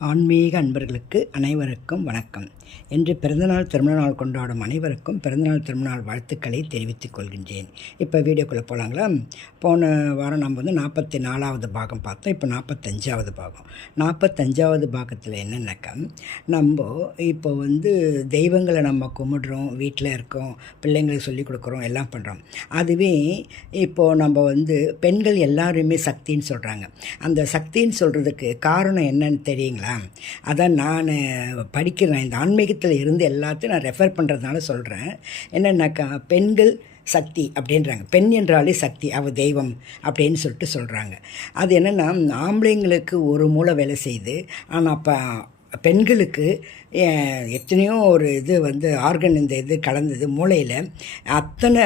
ஆன்மீக அன்பர்களுக்கு அனைவருக்கும் வணக்கம். இன்று பிறந்தநாள் திருமணநாள் கொண்டாடும் அனைவருக்கும் பிறந்தநாள் திருமணநாள் வாழ்த்துக்களை தெரிவித்துக் கொள்கின்றேன். இப்போ வீடியோக்குள்ளே போகலாங்களா? போன வாரம் நம்ம 44வது பாகம் பார்த்தோம். இப்போ 45வது பாகம். 45வது பாகத்தில் என்னென்னாக்கா, நம்ம இப்போ தெய்வங்களை நம்ம கும்பிடுறோம், வீட்டில் இருக்கோம், பிள்ளைங்களுக்கு சொல்லிக் கொடுக்குறோம், எல்லாம் பண்ணுறோம். அதுவே இப்போது நம்ம பெண்கள் எல்லாருமே சக்தின்னு சொல்கிறாங்க. அந்த சக்தின்னு சொல்கிறதுக்கு காரணம் என்னன்னு தெரியுங்களா? அதான் நான் படிக்கிறேன். இந்த ஆன்மீகத்தில் இருந்து எல்லாத்தையும் நான் ரெஃபர் பண்ணுறதுனால சொல்கிறேன். என்னென்னாக்கா, பெண்கள் சக்தி அப்படின்றாங்க. பெண் என்றாலே சக்தி, அவள் தெய்வம் அப்படின்னு சொல்கிறாங்க. அது என்னென்னா, ஆம்பளைங்களுக்கு ஒரு மூளை வேலை செய்யுது, ஆனால் அப்போ பெண்களுக்கு எத்தனையோ ஒரு ஆர்கன் இந்த கலந்தது மூளையில் அத்தனை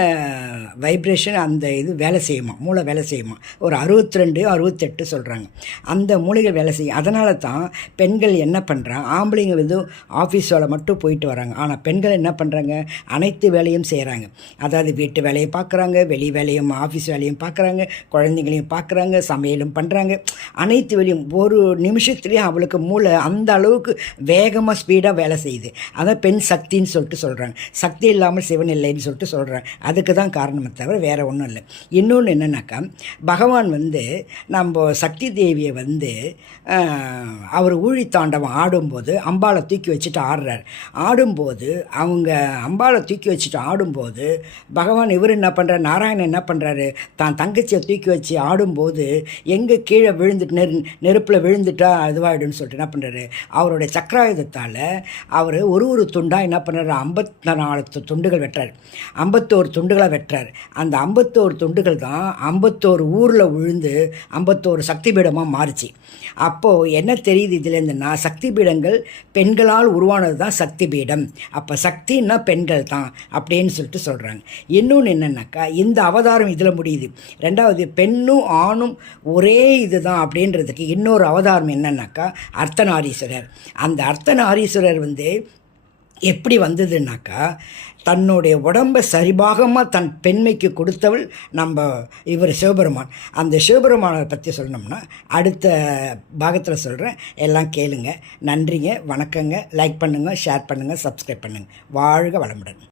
வைப்ரேஷன் அந்த வேலை செய்யுமா, மூளை வேலை செய்யுமா. ஒரு 62 68 சொல்கிறாங்க. அந்த மூளைகள் வேலை செய்யும். அதனால தான் பெண்கள் என்ன பண்ணுறாங்க, ஆம்பளைங்க ஆஃபீஸ் வேலை மட்டும் போயிட்டு வராங்க. ஆனால் பெண்கள் என்ன பண்ணுறாங்க, அனைத்து வேலையும் செய்கிறாங்க. அதாவது வீட்டு வேலையை பார்க்குறாங்க, வெளி வேலையும் ஆஃபீஸ் வேலையும் பார்க்குறாங்க, குழந்தைங்களையும் பார்க்குறாங்க, சமையலும் பண்ணுறாங்க. அனைத்து வேலையும் ஒரு நிமிஷத்துலேயும் அவளுக்கு மூளை அந்த அளவுக்கு வேகமாக ஸ்பீடாக வேலை செய்யுது. அதான் பெண் சக்தின்னு சொல்கிறாங்க. சக்தி இல்லாமல் சிவன் இல்லைன்னு சொல்கிறாங்க. அதுக்கு தான் காரணமே தவிர வேறு ஒன்றும் இல்லை. இன்னொன்று என்னென்னாக்கா, பகவான் நம்ம சக்தி தேவியை அவர் ஊழி தாண்டவம் ஆடும்போது அம்பாளை தூக்கி வச்சுட்டு ஆடுறார். ஆடும்போது அவங்க அம்பாளை தூக்கி வச்சுட்டு ஆடும்போது பகவான் என்ன பண்ணுறார், நாராயணன் என்ன பண்ணுறாரு, தான் தங்கச்சியை தூக்கி வச்சு ஆடும்போது எங்கே கீழே விழுந்துட்டு நெருப்பில் விழுந்துட்டா அதுவாகிடும்னு சொல்லிட்டு என்ன பண்ணுறாரு, அவருடைய சக்கராயுதத்தால் அவர் ஒரு துண்டாக என்ன பண்ணுறாரு, 54 துண்டுகள் வெட்டுறார். 51 துண்டுகளாக வெட்டுறார். அந்த 51 துண்டுகள் தான் 51 ஊரில் விழுந்து 51 சக்தி பீடமாக மாறிச்சு. அப்போது என்ன தெரியுது இதுலேருந்துன்னா, சக்தி பீடங்கள் பெண்களால் உருவானது தான் சக்தி பீடம். அப்போ சக்தின்னா பெண்கள் தான் அப்படின்னு சொல்கிறாங்க. இன்னொன்று என்னென்னாக்கா, இந்த அவதாரம் இதில் முடியுது. ரெண்டாவது, பெண்ணும் ஆணும் ஒரே இது தான் அப்படின்றதுக்கு இன்னொரு அவதாரம் என்னன்னாக்கா, அர்த்தநாரீஸ்வரர். அந்த அர்த்தநாரீஸ்வரர் எப்படி வந்ததுன்னாக்கா, தன்னுடைய உடம்பை சரிபாகமாக தன் பெண்மைக்கு கொடுத்தவள் நம்ம இவர் சிவபெருமான். அந்த சிவபெருமானை பற்றி சொல்லணும்னா அடுத்த பாகத்தில் சொல்கிறேன். எல்லாம் கேளுங்க. நன்றிங்க, வணக்கங்க. லைக் பண்ணுங்கள், ஷேர் பண்ணுங்கள், சப்ஸ்கிரைப் பண்ணுங்கள். வாழ்க வளமுடன்.